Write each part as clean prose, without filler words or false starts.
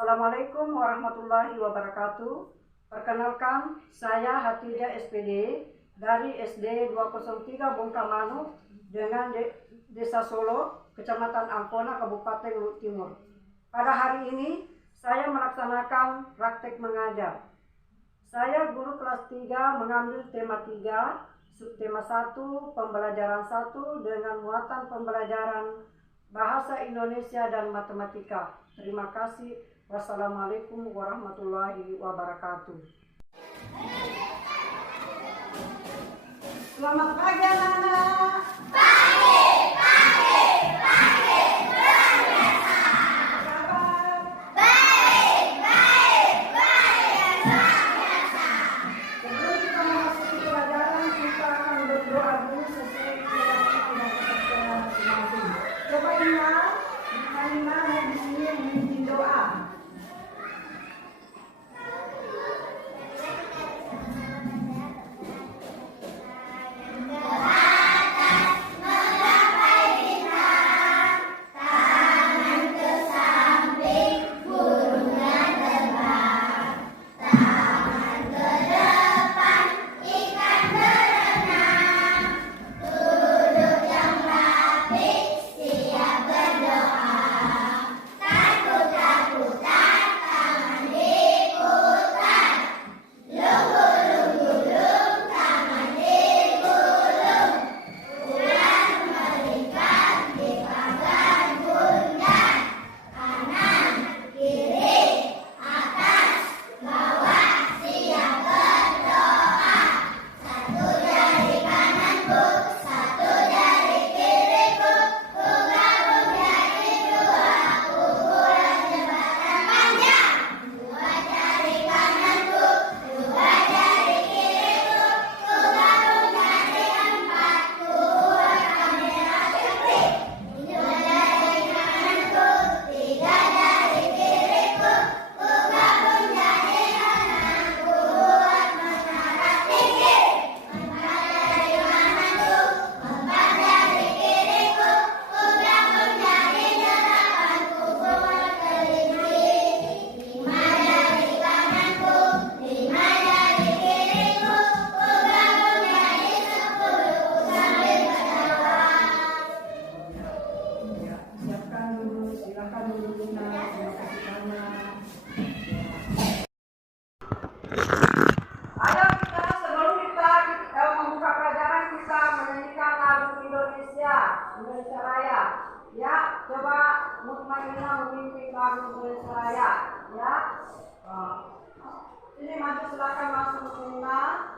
Assalamualaikum warahmatullahi wabarakatuh. Perkenalkan, saya Hatijah SPD dari SD 203 Bongkamanu dengan Desa Solo, Kecamatan Ampona, Kabupaten Luhut Timur. Pada hari ini, saya melaksanakan praktek mengajar. Saya guru kelas 3 mengambil tema 3, subtema 1, pembelajaran 1 dengan muatan pembelajaran Bahasa Indonesia dan Matematika. Terima kasih. Wassalamualaikum warahmatullahi wabarakatuh. Selamat pagi anak-anak. Sebelum kita memasuki pelajaran, kita akan berdoa dulu sesuai keyakinan dan kepercayaan masing-masing. Coba ingat, mana di sini memimpin doa. Ayo kita sebelum kita membuka pelajaran, kita menyanyikan lagu Indonesia Raya. Ya, coba Mutmainah memimpin lagu Indonesia Raya. Ya, ini maju, silakan masuk Mutmainah.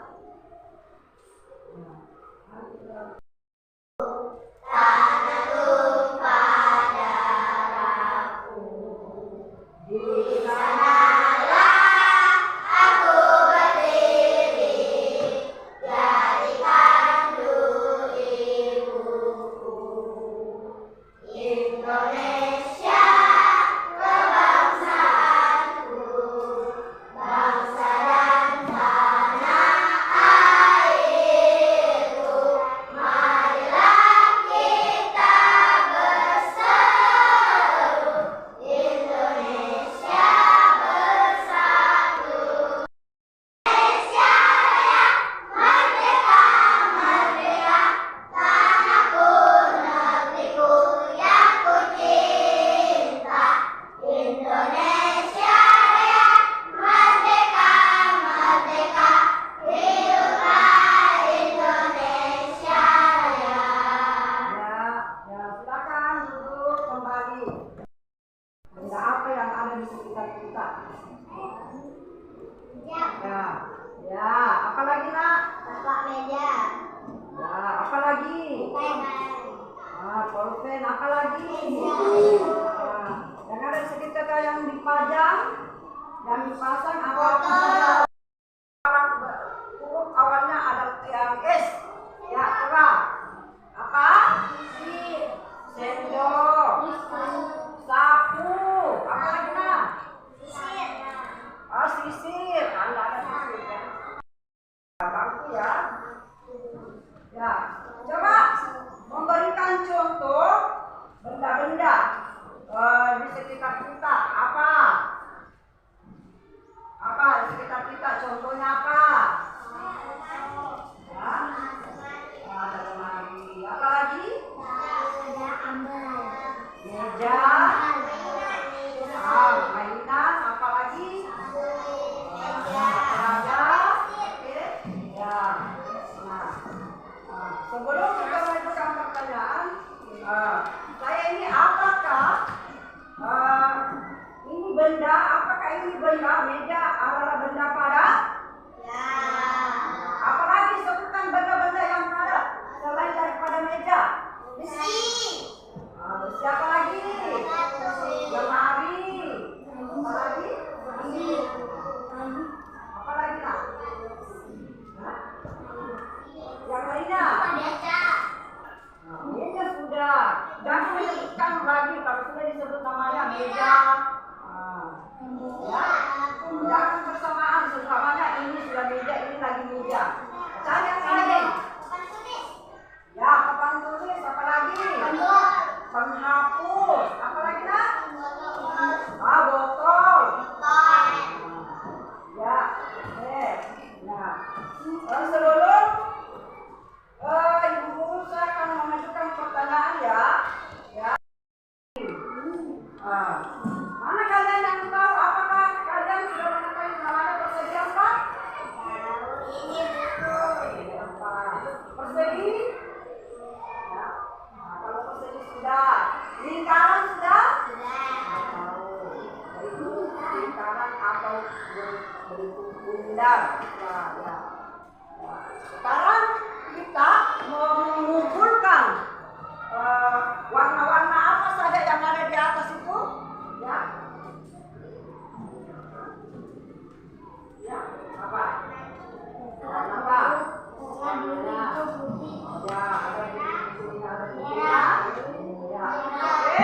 Ya, apalagi nak? Bapak meja. Ya, apalagi? Pulpen, apalagi? Yang ada di sekitar yang dipajang, yang dipasang apa? Huruf awalnya ada yang S. Ya, cerah. Apa? Sendok. Sapu. Apalagi nak? Sisir. Ada sisir kan? Bangku ya. Ya, coba memberikan contoh benda-benda di sekitar kita. Apa? Mainan, apa lagi? Olahraga. Oke. Ya. Nah, sebelum kita mengajukan pertanyaan, saya ini apakah ini benda? Apakah ini benda? Meja adalah benda padat? Ya. Apalagi sebutkan benda-benda yang padat selain daripada meja? Besi. Besi apa lagi? Lemari. Apa lagi? Apa lagi nak? Yang lainnya? Meja sudah. Jangan menyebutkan lagi kalau sudah disebut namanya meja. Ya, jangan bersamaan selamanya ini sudah meja, ini lagi meja. Cari yang lain. Ya, papan tulis, apa lagi? Penghapus, apa lagi nak? Botol. Ya, nah, sebelum ibu saya akan mengajukan pertanyaan ya. Mana kalian yang tahu? Apakah kalian sudah mengetahui namanya persegi apa? Persegi? Ya. Kalau persegi sudah. Lingkaran sudah? Lingkaran atau bentuk bundar. Ya. Sekarang kita mengumpulkan warna-warna apa saja yang ada di atas itu, ya? Ya, apa? Warna apa? Ya, ada di sini ada putih. Ya, oke.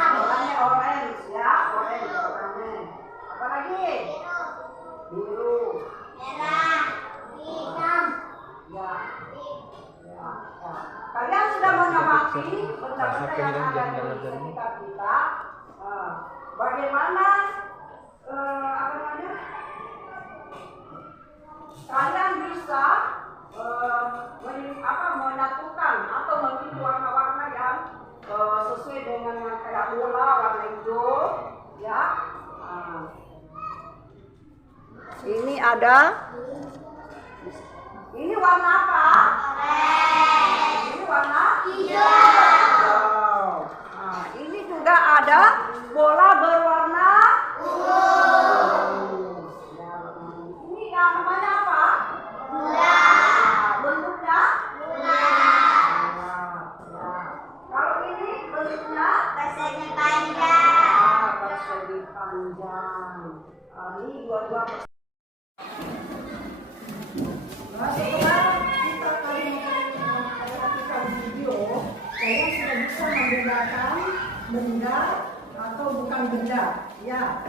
Warnanya orange, ya, orange warnanya. Apa lagi? Biru. Merah. Hitam. Ya. Kalian sudah mengamati benda-benda yang ada di sekitar kita. Bagaimana kalian bisa menyatukan atau memilih warna-warna yang sesuai dengan yang kayak bola warna hijau, ya. Ini ada. Ini warna apa? Ini warna hijau. Nah, ini juga ada bola berwarna ungu. Ini yang namanya apa? Bola. Bentuknya? Bola. Kalau ini bentuknya? Persegi panjang. Persegi panjang. Ini dua-dua. Setelah kita tadi memperhatikan video, kalian sudah bisa membedakan benda atau bukan benda. Ya,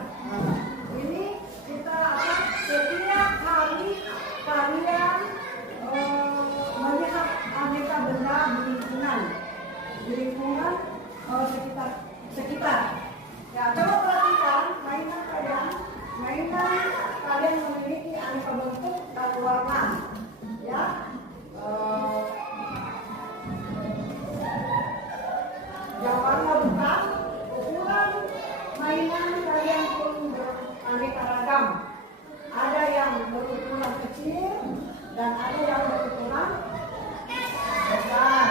ini kita setiap hari kalian melihat aneka benda di lingkungan sekitar. Ya, coba perhatikan mainan kalian memiliki aneka bentuk dan warna. Ya, yang warna bukan ukuran mainan kalian pun beraneka ragam. Ada yang berukuran kecil dan ada yang berukuran besar.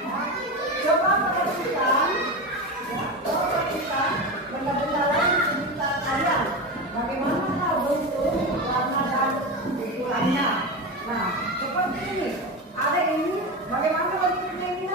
Ya. Coba perhatikan benda-benda lain di sekitar kalian. Bagaimana bentuk, warna dan ukurannya? Nah, seperti ini. Ada ini. Bagaimana bentuknya ini?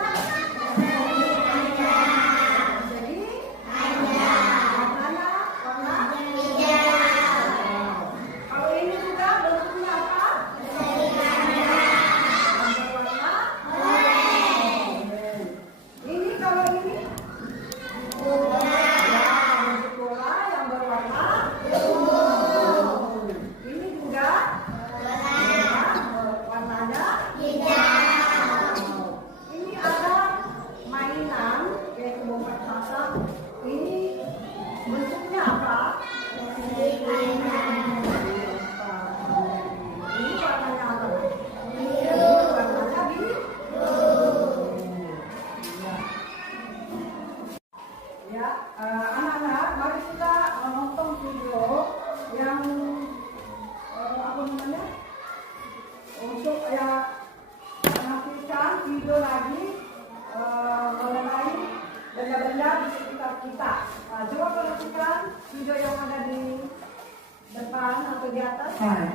atas. 5,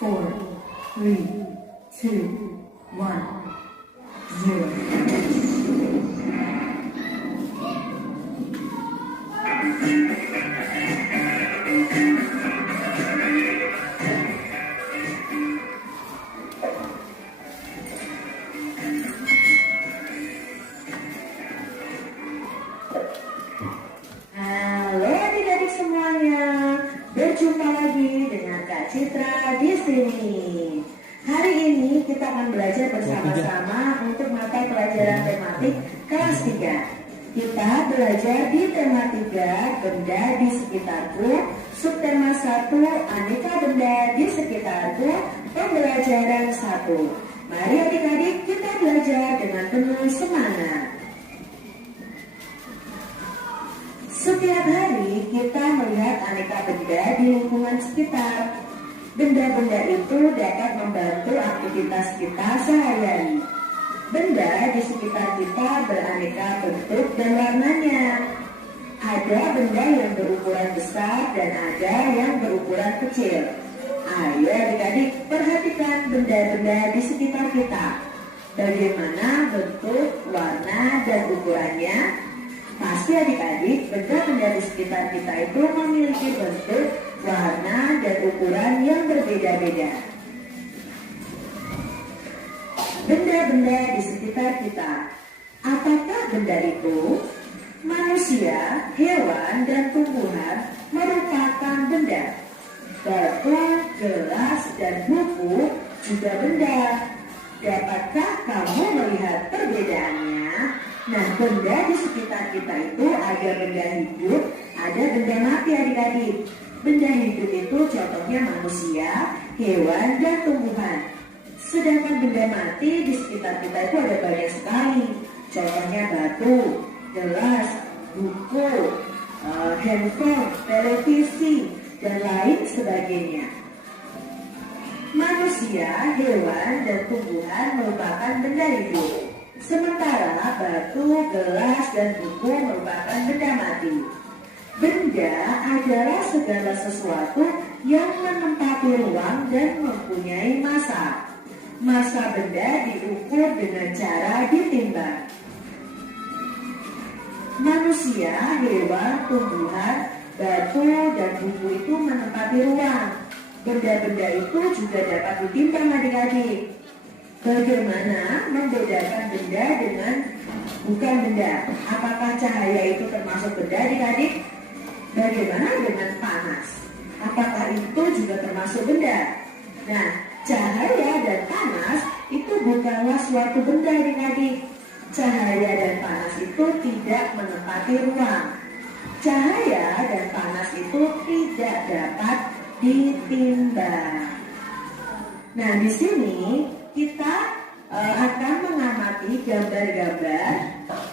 4, 3, 2, 1, 0. Halo adik-adik semuanya, berjumpa lagi dengan Kak Citra di sini. Hari ini kita akan belajar bersama-sama untuk mata pelajaran tematik kelas 3. Kita belajar di tema 3, benda di sekitarku, subtema 1, aneka benda di sekitarku, pembelajaran 1. Mari adik-adik kita belajar dengan penuh semangat. Setiap hari kita melihat aneka benda di lingkungan sekitar. Benda-benda itu dapat membantu aktivitas kita sehari-hari. Benda di sekitar kita beraneka bentuk dan warnanya. Ada benda yang berukuran besar dan ada yang berukuran kecil. Ayo adik-adik perhatikan benda-benda di sekitar kita. Bagaimana bentuk, warna, dan ukurannya? Pasti adik-adik, benda-benda di sekitar kita itu memiliki bentuk, warna, dan ukuran yang berbeda-beda. Benda-benda di sekitar kita. Apakah benda itu? Manusia, hewan, dan tumbuhan merupakan benda. Batu, gelas, dan buku juga benda. Dapatkah kamu melihat perbedaannya? Nah, benda di sekitar kita itu ada benda hidup, ada benda mati adik-adik. Benda hidup itu contohnya manusia, hewan, dan tumbuhan. Sedangkan benda mati di sekitar kita itu ada banyak sekali. Contohnya batu, gelas, buku, handphone, televisi, dan lain sebagainya. Manusia, hewan, dan tumbuhan merupakan benda hidup. Sementara batu, gelas, dan buku merupakan benda mati. Benda adalah segala sesuatu yang menempati ruang dan mempunyai massa. Massa benda diukur dengan cara ditimbang. Manusia, hewan, tumbuhan, batu, dan buku itu menempati ruang. Benda-benda itu juga dapat ditimbang adik-adik. Bagaimana membedakan benda dengan bukan benda? Apakah cahaya itu termasuk benda adik-adik? Bagaimana dengan panas? Apakah itu juga termasuk benda? Nah, cahaya dan panas itu bukanlah suatu benda adik-adik. Cahaya dan panas itu tidak menempati ruang. Cahaya dan panas itu tidak dapat ditimbang. Nah, di sini kita akan mengamati gambar-gambar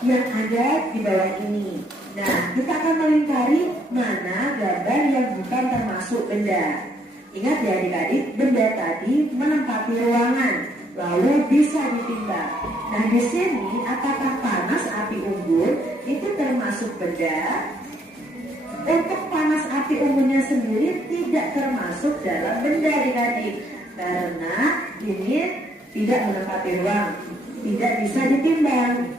yang ada di bawah ini. Nah, kita akan melingkari mana gambar yang bukan termasuk benda. Ingat ya adik-adik, benda tadi menempati ruangan, lalu bisa ditimbang. Nah, di sini apakah panas api unggun itu termasuk benda? Untuk panas api unggunnya sendiri tidak termasuk dalam benda adik-adik, karena ini tidak menempati ruang, tidak bisa ditimbang.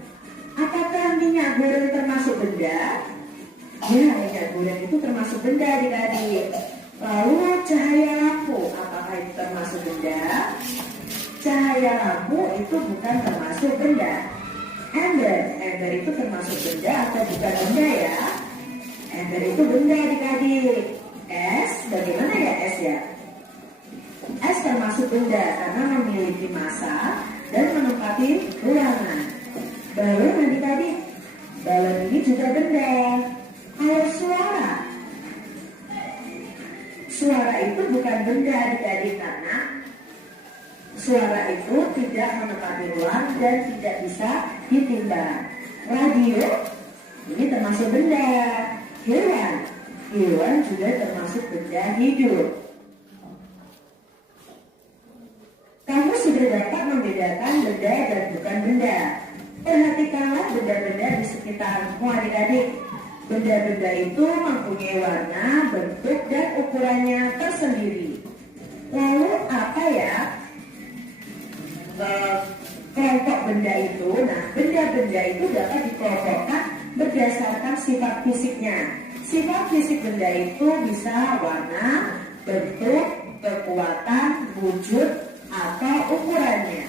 Apakah minyak goreng termasuk benda? Ya, minyak goreng itu termasuk benda adik-adik. Lalu cahaya lampu, apakah itu termasuk benda? Cahaya lampu itu bukan termasuk benda. Ember itu termasuk benda atau bukan benda ya? Ember itu benda adik-adik. Es, bagaimana ya es ya? Es termasuk benda karena memiliki massa dan menempati ruangan. Balon adik-adik, balon ini juga benda. Kalau suara itu bukan benda adik-adik karena suara itu tidak menempati ruang dan tidak bisa ditimbang. Radio ini termasuk benda. Hewan juga termasuk benda hidup. Kamu sudah dapat membedakan benda dan bukan benda. Perhatikanlah benda-benda di sekitarmu adik-adik. Benda-benda itu mempunyai warna, bentuk, dan ukurannya tersendiri. Lalu apa ya kelompok benda itu? Nah, benda-benda itu dapat dikelompokkan berdasarkan sifat fisiknya. Sifat fisik benda itu bisa warna, bentuk, kekuatan, wujud, atau ukurannya.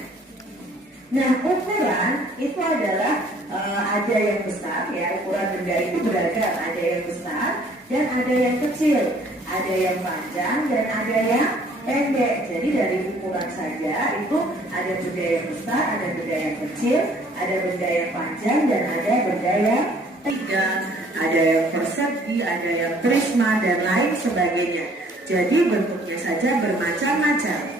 Nah, ukuran itu adalah ada yang besar ya, ukuran benda itu beragam, ada yang besar dan ada yang kecil, ada yang panjang dan ada yang pendek. Jadi dari ukuran saja itu ada benda yang besar, ada benda yang kecil, ada benda yang panjang dan ada benda yang tiga, ada yang persegi, ada yang prisma dan lain sebagainya. Jadi bentuknya saja bermacam-macam.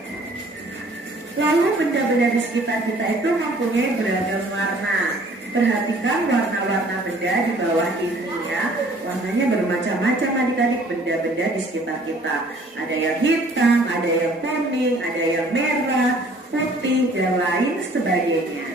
Lalu benda-benda di sekitar kita itu mempunyai beragam warna. Perhatikan warna-warna benda di bawah ini ya. Warnanya bermacam-macam adik-adik, benda-benda di sekitar kita. Ada yang hitam, ada yang kuning, ada yang merah, putih, dan lain sebagainya.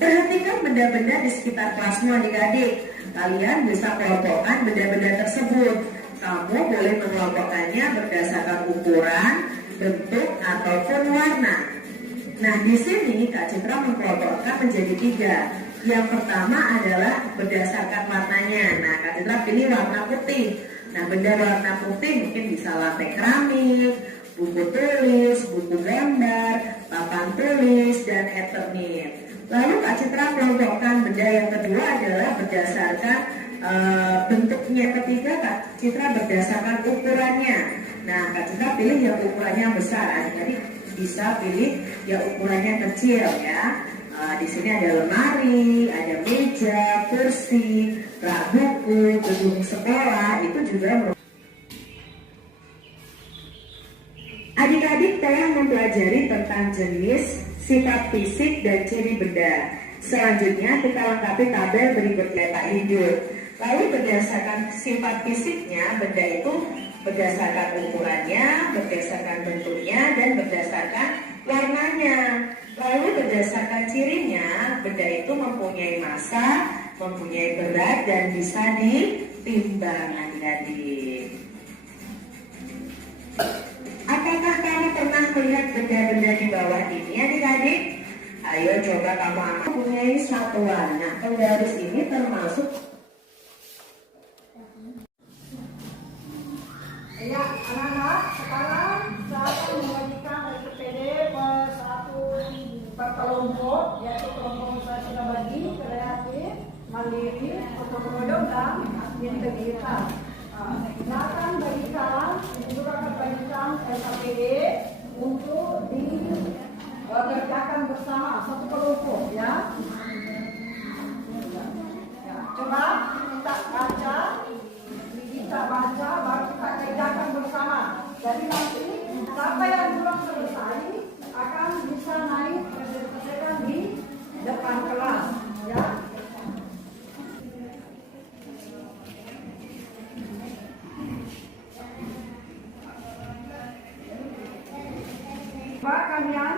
Perhatikan benda-benda di sekitar kelasmu adik-adik. Kalian bisa kelompokkan benda-benda tersebut. Kamu boleh mengelompokkannya berdasarkan ukuran, bentuk, ataupun warna. Nah, di sini Kak Citra mengelompokkan menjadi 3. Yang pertama adalah berdasarkan warnanya. Nah, Kak Citra pilih warna putih. Nah, benda warna putih mungkin bisa lantai keramik, buku tulis, buku gambar, papan tulis, dan eternit. Lalu Kak Citra kelompokkan benda yang kedua adalah berdasarkan bentuknya. Ketiga Kak Citra berdasarkan ukurannya. Nah, Kak Citra pilih yang ukurannya besar. Adik-adik bisa pilih yang ukurannya kecil ya. Di sini ada lemari, ada meja, kursi, rak buku, gedung sekolah. Itu juga adik-adik telah mempelajari tentang jenis, sifat fisik, dan ciri benda. Selanjutnya kita lengkapi tabel berikut letak hidup. Lalu berdasarkan sifat fisiknya, benda itu berdasarkan ukurannya, berdasarkan bentuknya, dan berdasarkan warnanya. Lalu berdasarkan cirinya, benda itu mempunyai massa, mempunyai berat, dan bisa ditimbang adik-adik. Apakah kamu pernah melihat benda-benda di bawah ini adik-adik? Ayo coba kamu mempunyai satu warna. Penggaris ini termasuk. Ya, anak-anak, sekarang saya akan membagikan RPD per kelompok, yaitu kelompok saya sudah bagi, kreatif, mandiri, otonom, dan integritas. Silakan bagikan, juga akan bagikan RPD untuk dikerjakan bersama satu kelompok ya. Coba kita baca. Kita baca, baru kita kerjakan bersama. Jadi nanti siapa yang belum selesai akan bisa naik presentasikan di depan kelas, ya. Coba kalian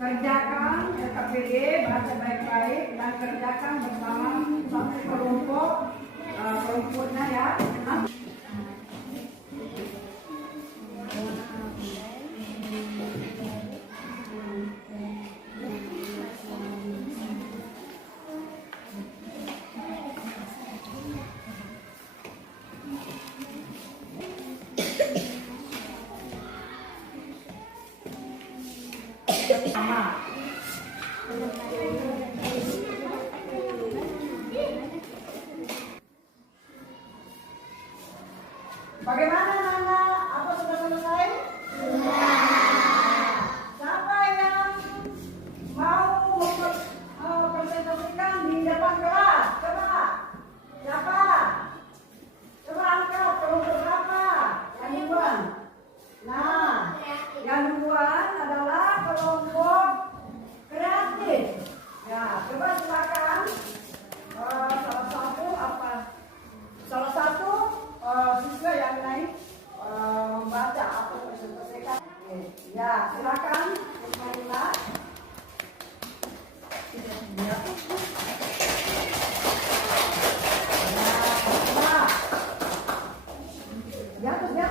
kerjakan RKPD, baca baik-baik dan kerjakan bersama satu kelompok. Kelompoknya ya. Bagaimana Nana? Apa sudah selesai? Sudah. Siapa yang mau presentasikan di depan kelas? Coba. Siapa? Coba angkat kelompok berapa? Yang duluan. Nah, yang duluan adalah kelompok kreatif. Ya, coba silakan. Salah satu siswa yang naik membaca atau presentasikan. Ya, silakan. Bismillah. Ya, terus ya.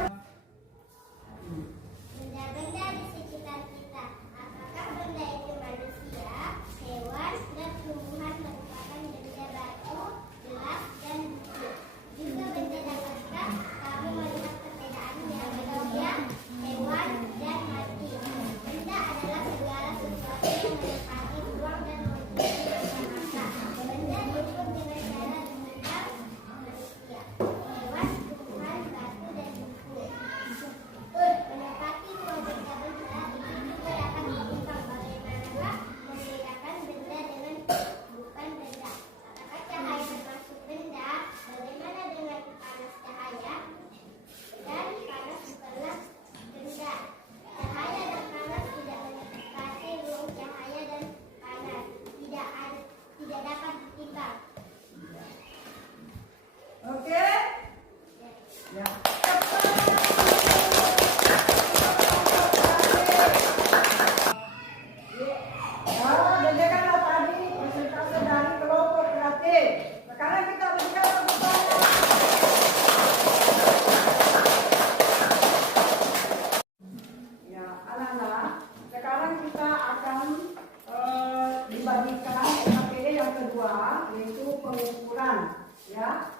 bagikan LKPD yang kedua yaitu pengukuran, ya.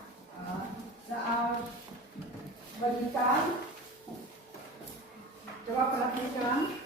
Bagikan, coba perhatikan.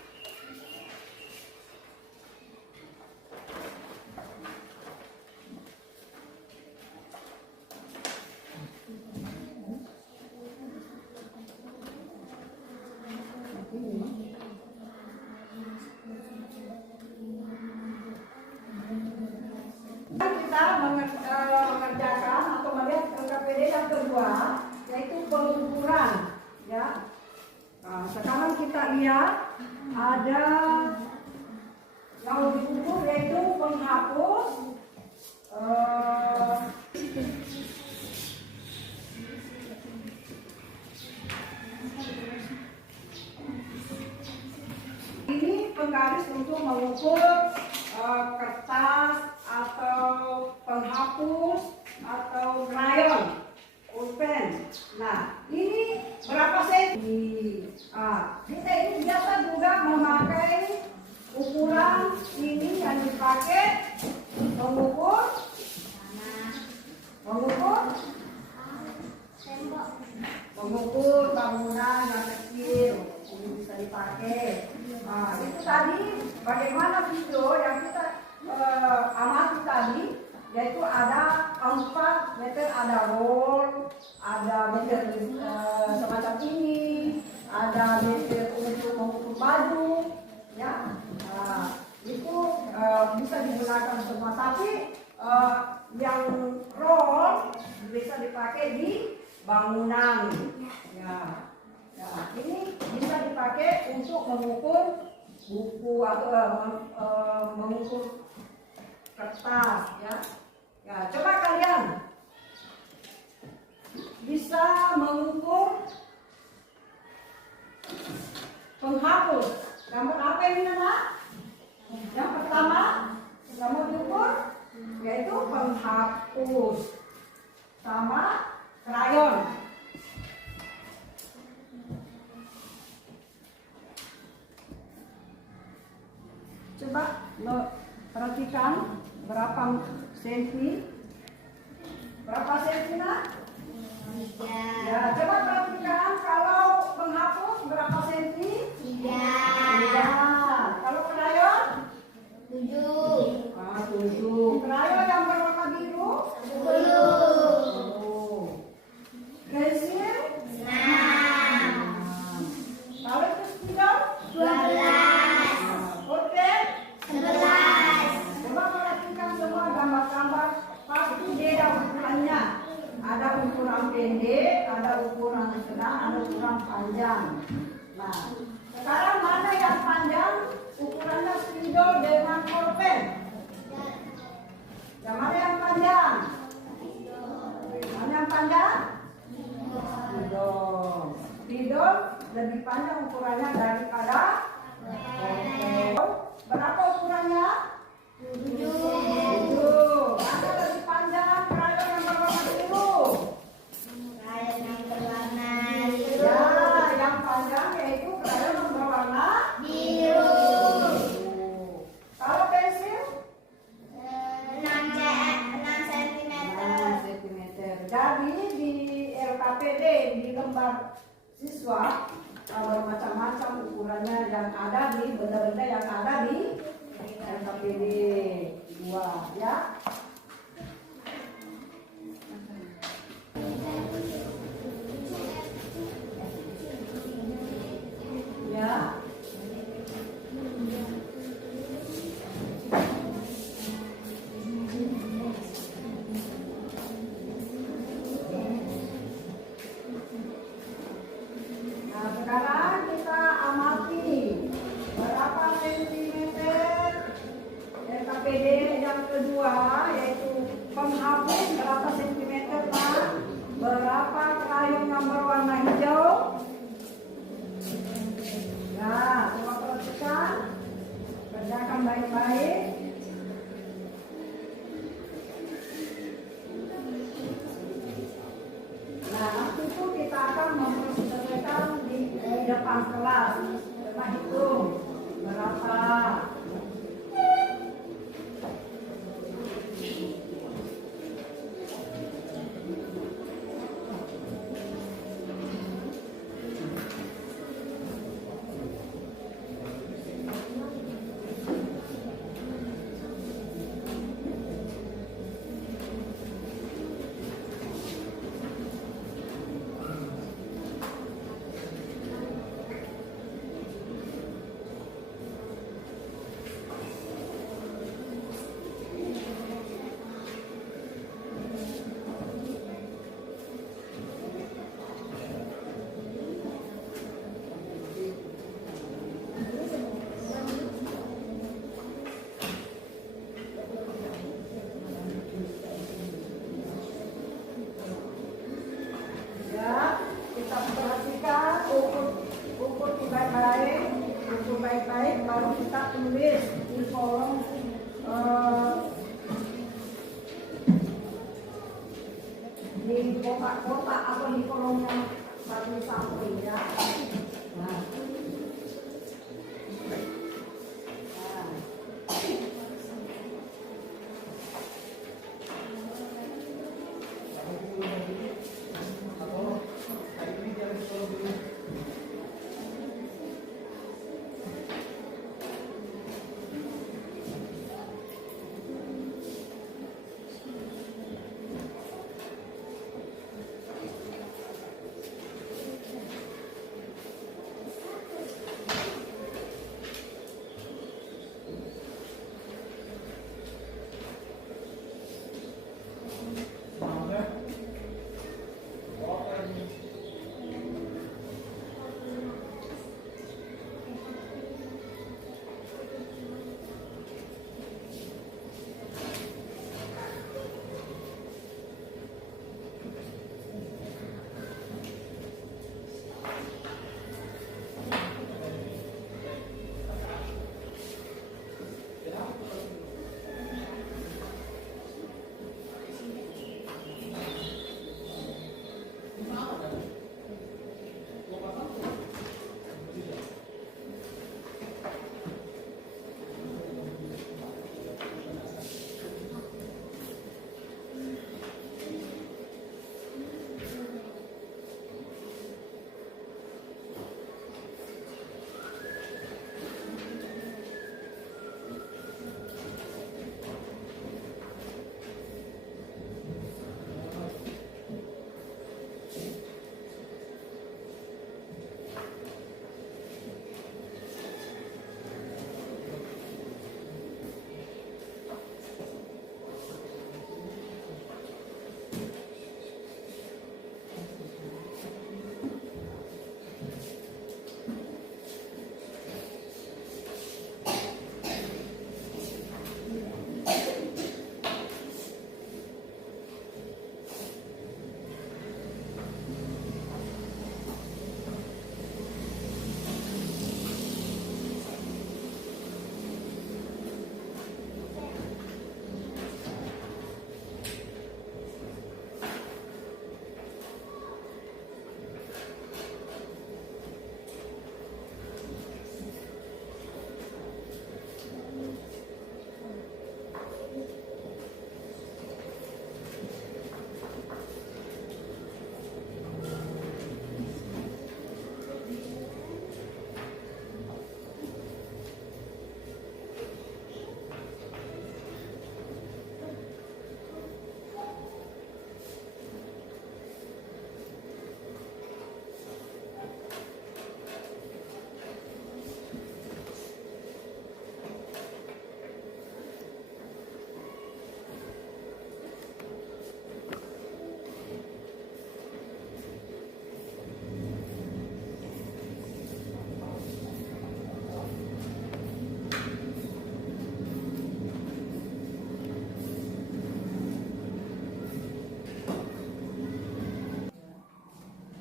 Kita mengerjakan atau melihat LKPD yang kedua yaitu pengukuran, ya. Nah, sekarang kita lihat ada yang diukur yaitu penghapus ini penggaris untuk mengukur kertas atau penghapus atau krayon, pulpen. Nah, ini berapa senti? Kita ini biasa juga memakai ukuran ini yang dipakai mengukur bangunan yang kecil. Ini bisa dipakai. Itu tadi bagaimana video yang kita amati tadi, yaitu ada 4 meter, ada roll, ada meter semacam ini, ada meter untuk mengukur baju, ya. Itu bisa digunakan semua, tapi yang roll bisa dipakai di bangunan, ya. Nah, ini bisa dipakai untuk mengukur buku atau mengukur kertas, ya. Ya, coba kalian bisa mengukur penghapus. Gambar apa ini, Nana? Yang pertama yang mau diukur yaitu penghapus sama krayon. Coba perhatikan berapa senti? Berapa senti, Nak? Ya, coba perhatikan kalau penghapus berapa senti? 3. Kalau krayon? 7. 7. Krayon yang berwarna biru? 10. Pensil? 6. Kalau itu spidol? 12. Pulpen? 11. Coba perhatikan semua gambar-gambar, pasti beda ukurannya. Ada ukuran pendek, ada ukuran sedang, ada ukuran panjang. Nah, sekarang mana yang panjang? Ukurannya spidol dengan pulpen. Yang mana yang panjang? Mana yang panjang? Spidol. Spidol lebih panjang ukurannya daripada pulpen. Berapa ukurannya? 7. Mana lebih panjang? Krayon yang berwarna biru. Ya, yang panjang yaitu krayon yang berwarna biru. Kalau pensil? 6 cm. Jadi di LKPD, di lembar siswa, bermacam-macam ukurannya yang ada di benda-benda yang ada di LKPD 2, ya. Ya. Nah, sekarang kita amati berapa sentimeter LKPD yang kedua, yaitu penghapus berapa sentimeter, Pak? Berapa krayon yang berwarna hijau? Ya, coba perhatikan, kerjakan baik-baik. Nah, nanti itu kita akan mempresentasikan di depan kelas. Coba hitung berapa. kotak atau di kolom yang satu samping ya. Nah.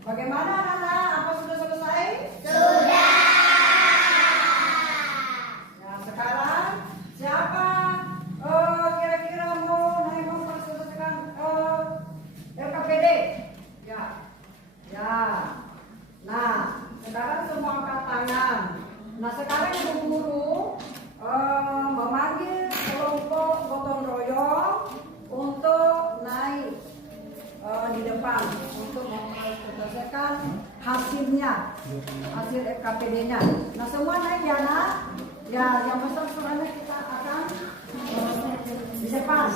Bagaimana anak-anak? Apa sudah selesai? Sudah. Nah sekarang siapa kira-kira mau memperselesaikan LKPD? Ya. Ya. Nah sekarang semua angkat tangan. Nah sekarang ibu guru memanggil kelompok gotong royong untuk naik di depan untuk mempresentasikan hasilnya, hasil FKPD-nya. Nah semua naik ya nak? Ya yang besar suaranya kita akan di depan.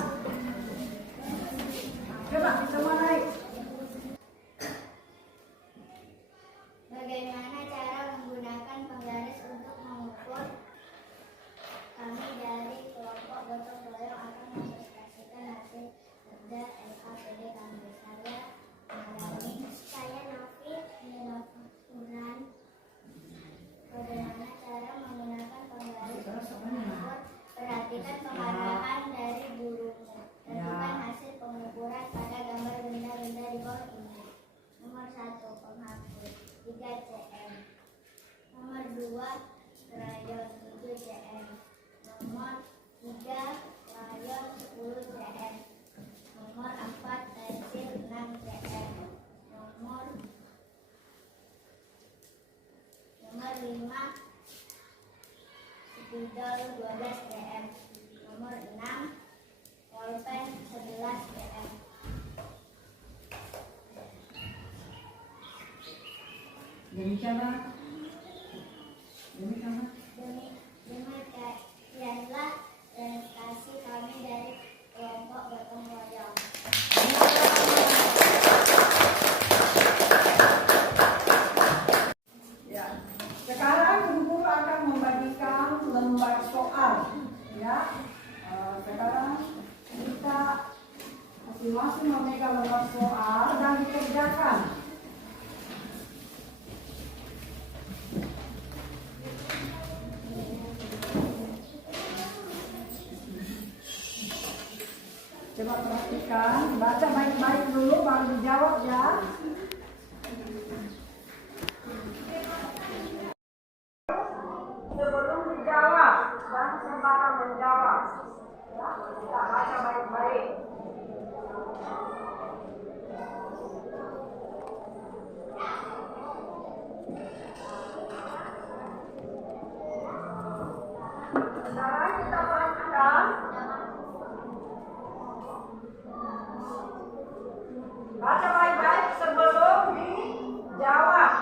Coba semua naik. Bagaimana cara menggunakan penggaris untuk mengukur? Kami dari kelompok gotong royong akan mempresentasikan hasil kerja LKPD kami. Saya Novi Uran. Bagaimana cara menggunakan penggaris untuk mengukur? Perhatikan pengarahan dari gurumu. Demi siapa? Demi siapa? Demikianlah prestasi kami dari kelompok gotong royong. Ya. Sekarang Ibu Guru akan membagikan lembar soal. Ya. Sekarang kita masing-masing memegang lembar soal dan dikerjakan. Coba perhatikan, baca baik-baik dulu baru dijawab ya. Sebelum dijawab dan sembarang menjawab. Ya, kita baca baik-baik. Sekarang kita perhatikan. Baca baik-baik sebelum dijawab.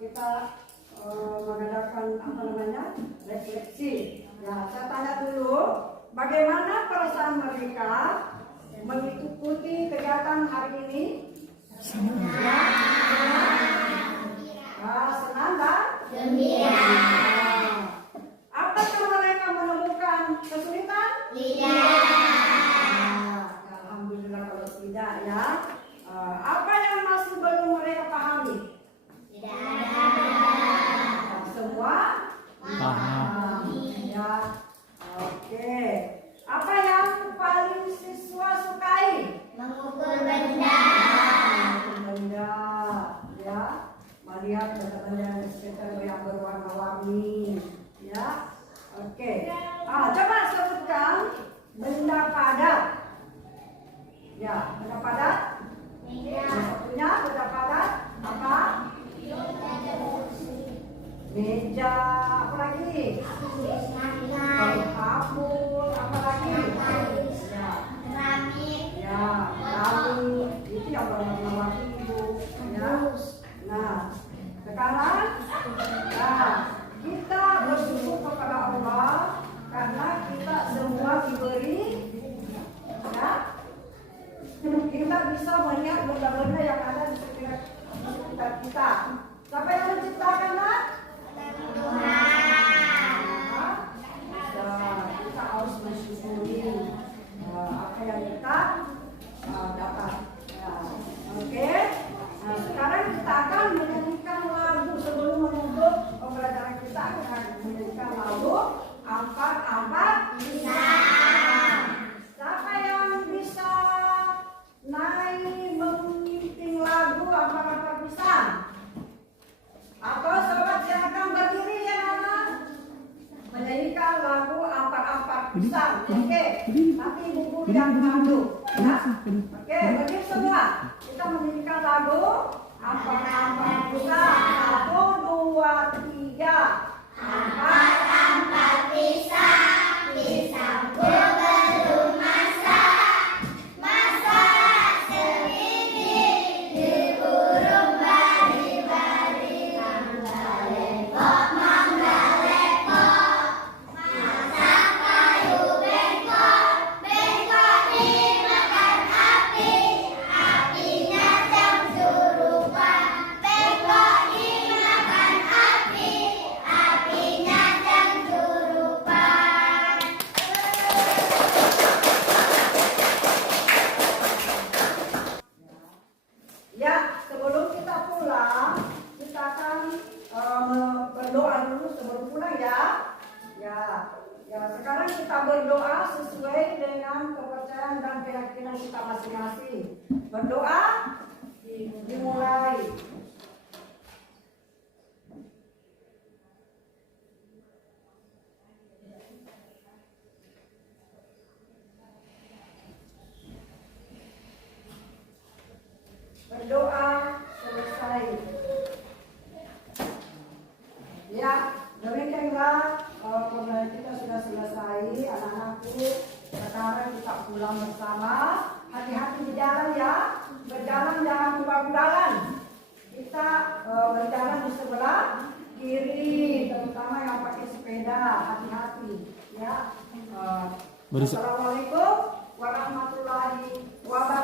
kita mengadakan apa namanya refleksi. Ya, saya tanya dulu, bagaimana perasaan mereka mengikuti kegiatan hari ini? Senang. Ya, senang dan gembira. Apa yang mereka menemukan kesulitan? Tidak. Alhamdulillah kalau tidak ya. Apa yang masih belum mereka pahami? Tidak ada. Semua paham. Ya. Oke. Apa yang paling siswa sukai? Mengukur benda. Benda. Ya. Melihat benda-benda di sekitar yang berwarna-warni. Ya. Oke. Coba sebutkan benda padat. Ya, benda padat. Satunya benda padat apa? Meja, apa lagi? Kapur, apa lagi? Ya, keramik, itu yang berwarna-warni itu. Ya. Nah, sekarang, kita bersyukur kepada Allah karena kita semua diberi, ya, kita bisa melihat benda-benda yang ada di sekitar kita. Siapa yang menciptakan? Kita harus mensyukuri apa yang kita dapat. Ya. Oke. Nah, sekarang kita akan menyanyikan lagu sebelum menutup pembelajaran kita akan menyanyikan lagu Ampat-ampat pisang. Siapa yang bisa naik menginting lagu Ampat-ampat pisang? Atau sobat silakan berdiri ya Mama. Menyanyikan lagu Ampat-ampat pisang. Oke. Nanti ibu yang mandu. Ya. Oke, berdiri semua. Kita menyanyikan lagu Ampat-ampat pisang. 1, 2, 3. Ampat-ampat pisang, pisangku belum masak. Masak sendiri di burung bari-bari. Mangga lepok, masak kayu bengkok. Bengkok dimakan api, apinya jam surupan. Bengkok dimakan api, apinya jam surupan. Ya, sebelum kita pulang, kita akan berdoa dulu sebelum pulang ya. Ya, sekarang kita berdoa sesuai dengan kepercayaan dan keyakinan kita masing-masing. Berdoa dimulai. Berdoa selesai. Ya, demikianlah pembelajaran kita sudah selesai. Anak-anakku, sekarang kita pulang bersama. Hati-hati di jalan ya. Berjalan jangan lupa-lupakan. Kita berjalan di sebelah kiri, terutama yang pakai sepeda. Hati-hati ya. Assalamualaikum warahmatullahi wabarakatuh.